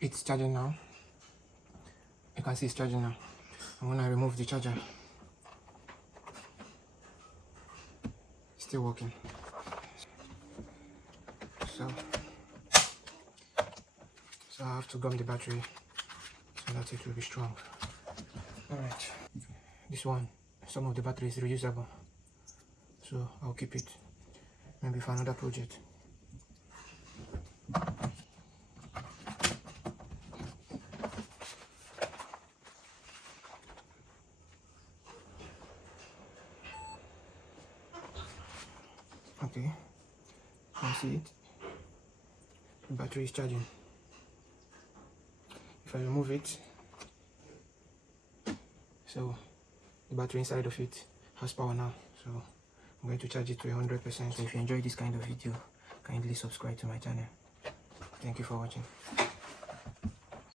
It's charging now. You can see it's charging now. I'm gonna remove the charger. It's still working. So I have to gum the battery so that it will be strong. Alright, this one, some of the battery is reusable, so I'll keep it maybe for another project. Okay, you can see it. The battery is charging. If I remove it, so the battery inside of it has power now, so I'm going to charge it to 100%. So if you enjoy this kind of video, kindly subscribe to my channel. Thank you for watching.